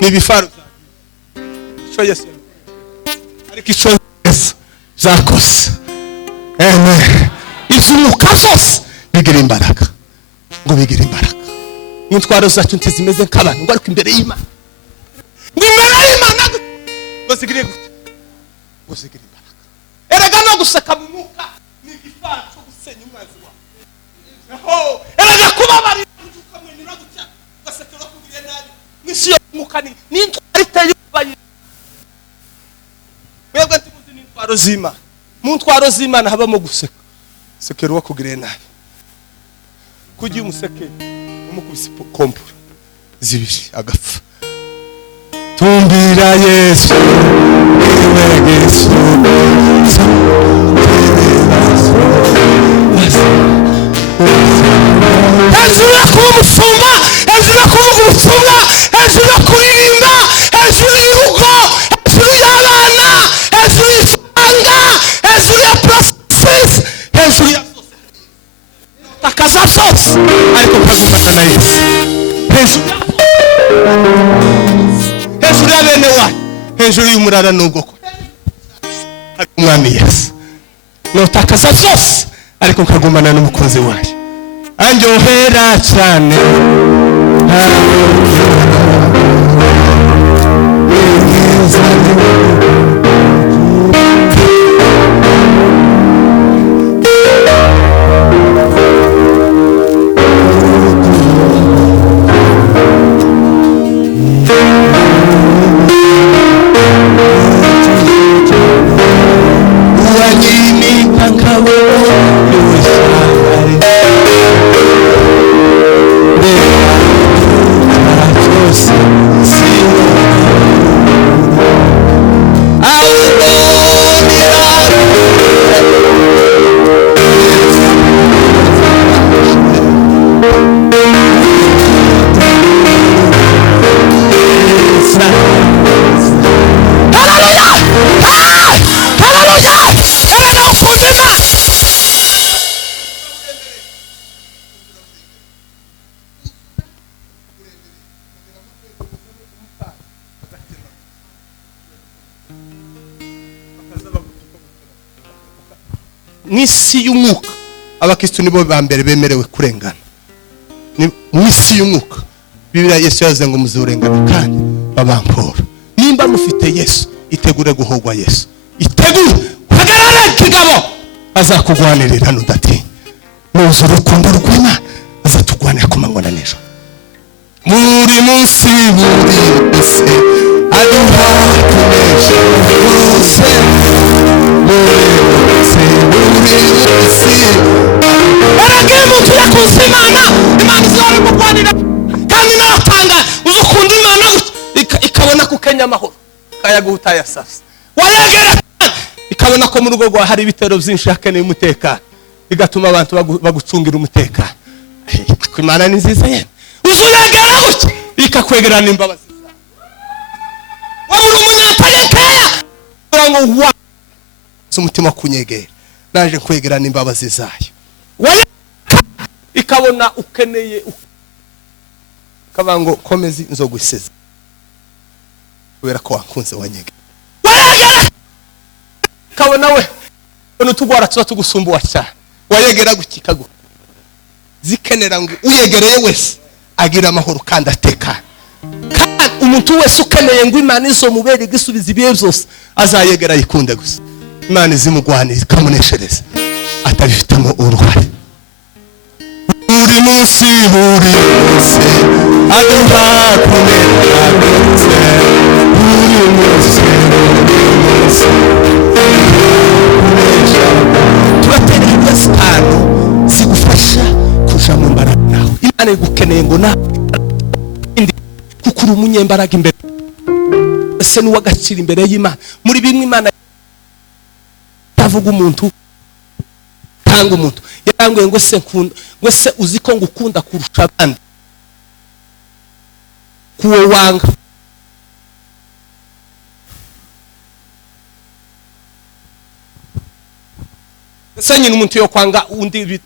nibifaro cyo Yesu ariko icyo Yesu zakose izumuka zose bigira imbaraga ngo bigira imbaraga n'utwaro zacu ntizimeze nk'abantu ngo ariko imbere y'Imana ngo zigire gute ngo zigire imbaraga. Erega no guseka mu mwuka ni igifaro cyo gusenya umwanzi wawe erega kubabari ukamwenyura gutya gasekera kugira nabi nisiyo mukani n'intwari tayubaye mwebwe ntimuzi n'intwaro z'Imana mu ntwaro z'Imana habamo guseka sekera wakugire nabi kugira umuseke umukubise kompura zibiri agapfa. Tumbira Yesu iwe Yesu hejuru yo kuba umushumba hejuru yo kuvuga ubutumwa hejuru yo kuririmba hejuru y'urugo hejuru y'abana hejuru y'ifaranga hejuru ya processes hejuru ya takaza byose ariko kagumana na Yesu hejuru ya bene wawe hejuru y'umurara n'ubwoko ariko umwami Yesu notakaza byose ariko kagumana n'umukozi wawe anjohera cyane n'isi y'umwuka. Abakristo nibo bambere bemerewe kurengana n'isi y'umwuka. Bibiliya Yesu yavuze ngo muzurengana kandi babampora. Nimba mufite Yesu itegure guhogwa Yesu, itegure hagarara kigabo azakugwanirira n'udatinya. Nuzo rukundo rw'Imana azatugwanira ku manywa na nijoro. Muri munsi ise aduha kunesha rwose mutu yakunze Imana izora mugwanira kandi naratanga uzukunda Imana ikabona kukenya amahoro kayaguta ya sasa wayegera ukabona ko mu rugo rwawe hari ibitero byinshi hakeneye umutekano, bigatuma abantu bagucungira umutekano. Imana ni nziza yene, uzuyegera gutya ikakwegerana imbabazi zawe. Wabura umunyatanyekeya ngo wa umutima kunyegera, naje kwegerana imbabazi zayo. Ikabona ukeneye kabango komezi nzoguseza kubera ko wankunze wanyegera. Kabona we n'utugwara tuba tugusumbuwa cyane, wayegera gukikago zikenera ngo uyegereye wese agira amahoro kandi atekana. Kandi umuntu wese ukeneye ngo Imana izo mubere gisubiza ibihe byose azayegera yikunde gusa. Imana izimugwanira kamuneshereza atabifitemo uruhare. Buri munsi aduha kumenya ndetse buri munsi turatera ibisano zigufasha kuja mu mbaraga nawe. Imana igukeneye ngo na kukuru umunyembaraga imbere ese n'uwagacira imbere y'Imana. Muri bimwe Imana tavuga umuntu tanga umuntu yarangwe ngo se nkunda, ngo se uziko ngukunda kurusha abandi kuwo wanga. Ese nyine umuntu yo kwanga undi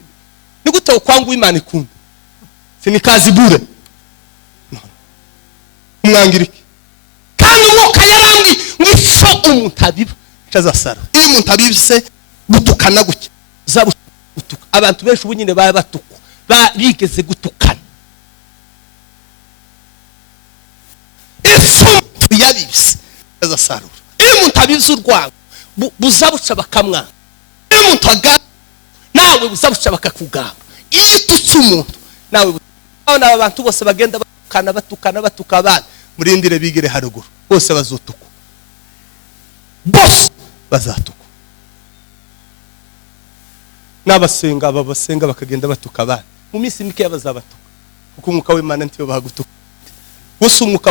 ni gute ukwanga Imana ikunda? Sinikazi bure mwangirike kandi umwuka yarangi ngicyo umuntu abiba cyazasara. Iyo umuntu abibse gutukana guke zabutuka. Abantu benshi ubu nyine baba batukwa bigeze gutukana. Ese yabibse cyazasarura. Iyo umuntu abibse urwango buzabuca bakamwanga. Iyo umuntu aga nawe buzabuca bakakugamba. Iyo tutse umuntu nawe abana abantu bose bagenda batukana abana murindire bigire haruguru bose bazotukwa, bose bazatuka. N'abasenga babasenga bakagenda batuka abana mu minsi mike bazabatuka kuko umwuka w'Imana ntiyo bagutuka. Wose umwuka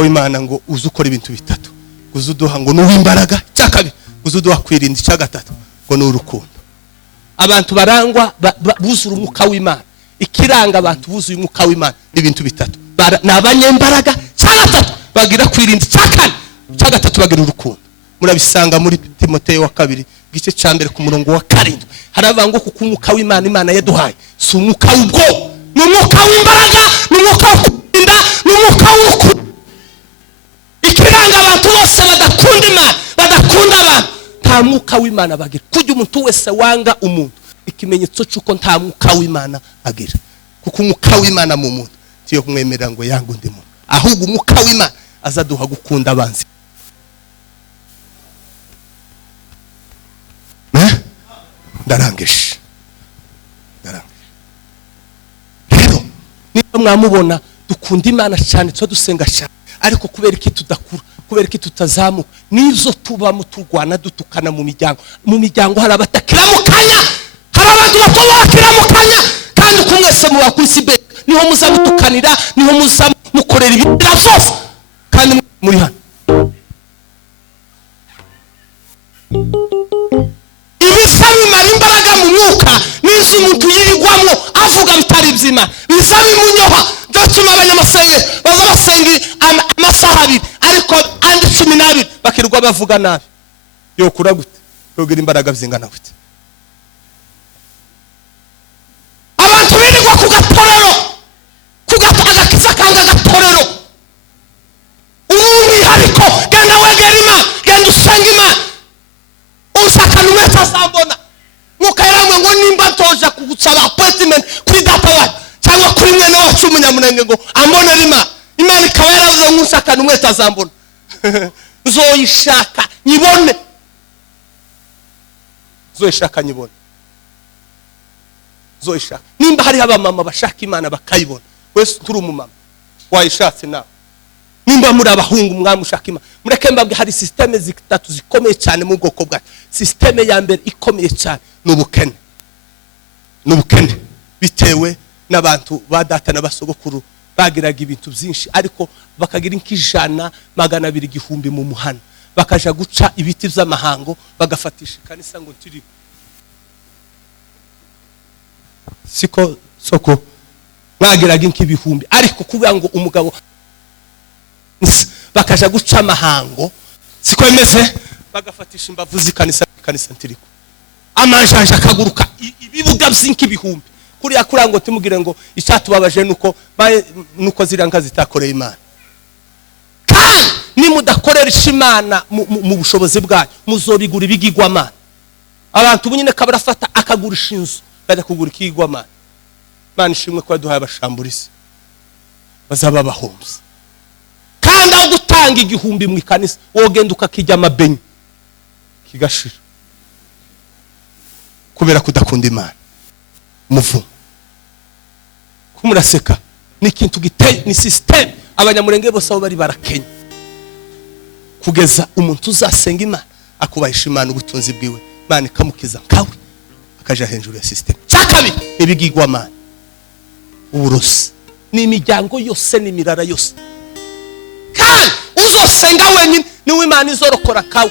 w'Imana ngo uzukora ibintu bitatu, uzuduha ngo n'uwimbaraga, cyakabi uzuduha kwirinda, cyagatatu ngo n'urukundo. Abantu barangwa buzura umwuka w'Imana. Ikiranga abantu buzuye umwuka w'Imana ibintu bitatu, nabanyembaraga, cyagatatu bagira kwirinda, cyagatatu bagira urukundo. Murabisanga muri Timoteyo wa 2 gice cya mbere ku murongo wa 7. Haravango kuko umwuka w'Imana Imana yaduhaye si umwuka w'ubwo, ni umwuka w'imbaraga, ni umwuka wo kurinda, ni umwuka w'urukundo. Ikiranga abantu bose badakunda Imana, badakunda abantu, nta mwuka w'Imana bagira. Kujya umuntu wese wanga umuntu ikimenyetso cyuko nta mwuka w'Imana agira, kuko umwuka w'Imana mu muntu tiyo kumwemerera ngo yanga undi muntu, ahubwo umwuka w'Imana azaduha gukunda abanzi. Ndarangisha rero niba mwamubona dukunda Imana cyane, twa dusenga cyane, ariko kubera iki tudakura, kubera iki tutazamuka, nizo tuba muturwana dutukana mu miryango hari abatakira mu kanya, hari abantu batubakira mu kanya, kandi kumwese mu bakwisibe niho muzamutukanira, niho muzamukorera ibintu byose kandi muri hano. Ibisabimara imbaraga mu mwuka nizo umuntu yirigwamwo avuga bitari by'Imana, bizabimunyoha byatuma abanyamasenge baza basenga amasaha 2 ariko andi 12 bakirwa bavuga nabi. Yokura gute? Yogira imbaraga byingana gute? Abantu birigwa ku gatorero, agakiza kanga gatorero. Umwihariko genda wegera Imana, genda usenga Imana, usakana umwete azambona. Mwuka yaramwe ngo nimba ntoja kugusaba appointment kuri data wacu cyangwa kuri mwene wacu umunyamunenge ngo ambonera Imana, Imana ikaba yaravuze ngo usakana umwete azambona. Nzoyishaka nyibone, zoyishaka nyibone, zoyishaka. Nimba hari abamama bashaka Imana bakayibona, wese turi umumama wayishatse nawe. Nimba muri abahungu mwamushaka Imana, mureke mbabwe hari systeme zitatu zikomeye cyane mu bwoko bwacu. Systeme ya mbere ikomeye cyane n'ubukene. N'ubukene bitewe n'abantu badata n'abasogokuru bagiraga ibintu byinshi ariko bakagira inkijana 200 igihumbi mu muhana. bakaja guca ibiti by'amahango bagafatisha ikanisa ngo turi soko mwageraga nk'ibihumbi, ariko kuvuga ngo umugabo bakaja guca amahango siko bimeze, bagafatisha imbavu z'ikanisa ntiriko amanjanja akaguruka ibibuga by'ink'ibihumbi kuriya kurango timugire ngo icyatubabaje nuko ziranka zitakoreye Imana. Kandi nimudakoresha Imana mu bushobozi bwayo muzobigura ibigirwamana. Abantu bunyine kabarafata akagurisha inzu bajya kugura ikigirwamana. Imana ishimwe ko yaduhaye abashamburizi bazaba bahomze. Kandi aho gutanga igihumbi mu ikanisa wogenda ukakijya amabenyi kigashira kubera kudakunda Imana. Muvumo kumuraseka ni ikintu giteye, ni system abanyamurenge bose abo bari barakenya kugeza umuntu uzasenga Imana akubahisha Imana ubutunzi bwiwe, Imana ikamukiza nkawe akaja hejuru ya system. Cyakabiri ibigirwamana, uburozi n'imiryango yose n'imirara yose. Kandi uzosenga wenyine niwe Imana izorokora kawe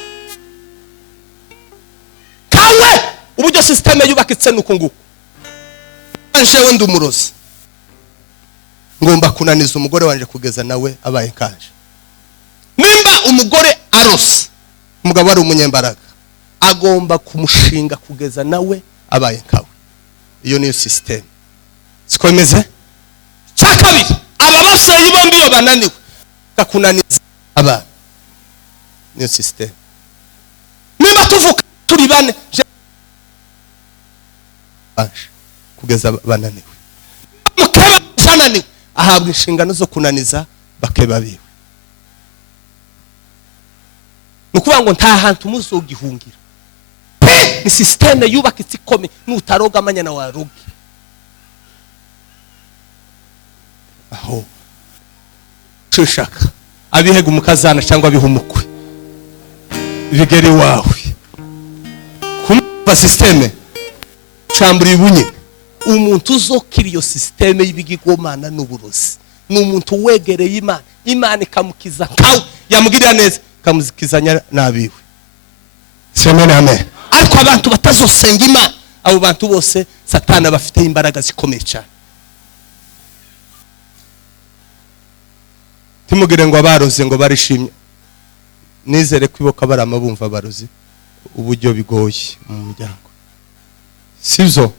uburyo system yubakitse nuko nguko. Anjewe ndi umurozi ngomba kunaniza umugore wanje kugeza nawe abaye kanje. Nimba umugore arose umugabo ari umunyembaraga agomba kumushinga kugeza nawe abaye kawe. Iyo niyo system siko imeze. Cyakabiri aba bashayi bombi yo bananiwe kakunaniza aba niyo system. Nimba tuvuka turi bane kugeza bananiwe, mukeba bananiwe ahabwa inshingano zo kunaniza bakeba biwe. Nukuvuga ngo nta hantu muzogihungira. Ni system yubakitse ikome nutaroga amanya na waroge. Aho shaka abihega umukazana cyangwa abihumukwe bigeri wawe kumva system chamburi bunye. Umuntu uzokira iyo systeme y'ibigirwamana n'uburozi ni umuntu wegereye Imana, Imana ikamukiza nkawe yamugirira neza kamuzikizanya nabiwe. Semene amen. Ariko abantu batazosenga Imana abo bantu bose Satana bafite imbaraga zikomeye cyane. Timugire ngo abaroze ngo barishimye, nizere kwiboka bari amabumva barozi uburyo bigoye mu muryango. Sivyo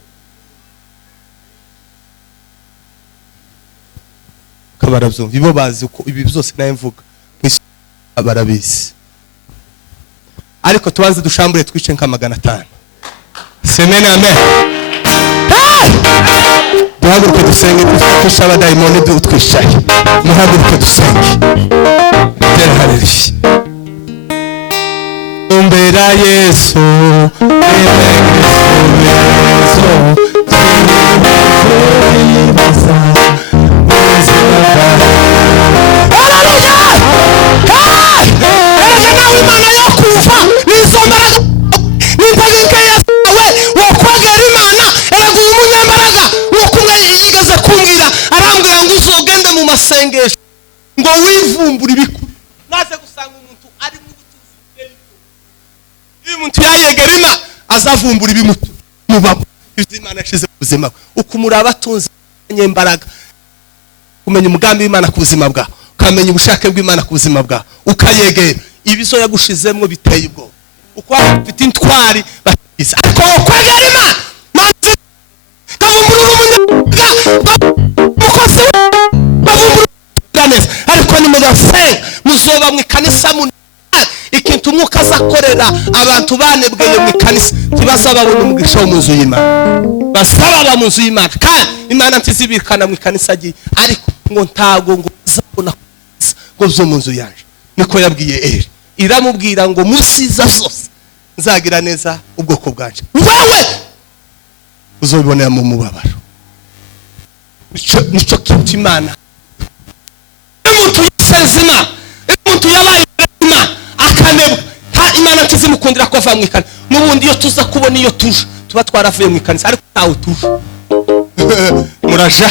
kabarabyumva ibo bazi uko ibi byose naye mvuga barabizi. Ariko tubanze dushambure twice nka 500. Semene amen. Duhaguruke dusenge dufasha abadayimoni dutwishaye. Muhaguruke dusenge. Haleluya. Umbera Yesu masengesho ngo wivumbura ibikuru. Naze gusanga umuntu ari mu butuzi bw'ibyo. Iyo umuntu yayegera Imana azavumbura ibimutu mubabo Imana yashize mu buzima. Ukumuraba atunze nyembaraga kumenya umugambi w'Imana ku buzima bwa, ukamenya ubushake bw'Imana ku buzima bwa, ukayegera ibizo yagushizemo biteye ubwo. Uko afite intwari batiza ariko kwegera Imana manze kavumbura umunyaga mukoze ariko ni mudasenga muzoba mu ikanisa mu ikintu umwuka azakorera abantu banebweye mu ikanisa tibazababona umugisha wo muzu y'Imana, basaba mu nzu y'Imana. Kandi Imana ntizibikana mu ikanisa giye ariko ngo ntago ngo uzabona ngo zo mu nzu yanje. Niko yabwiye Eli, iramubwira ngo musiza zose nzagira neza ubwoko bwanje, wewe uzobibonera mu mubabaro. Nico kintu Imana umuntu yisezima umuntu yabaye Imana akanebwa ha Imana ntizimukundira ko ava mu ikana. Nubundi iyo tuza kubona iyo tuje tuba twaravuye mu ikanisa ariko tawo tuje muraja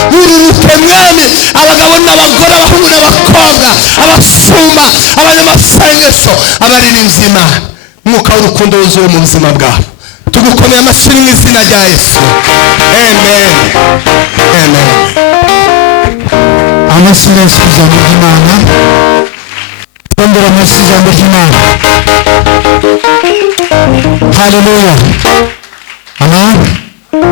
ururuke mwami abagabo n'abagore abahungu n'abakobwa abasumba abanyamasengesho abaririmbyi Imana mwuka w'urukundo wuzuye mu buzima bwabo tugukomeye amashyi mu izina rya Yesu amen amen amashyi ijambo ry'Imana twongera amashyi ijambo ry'Imana haleluya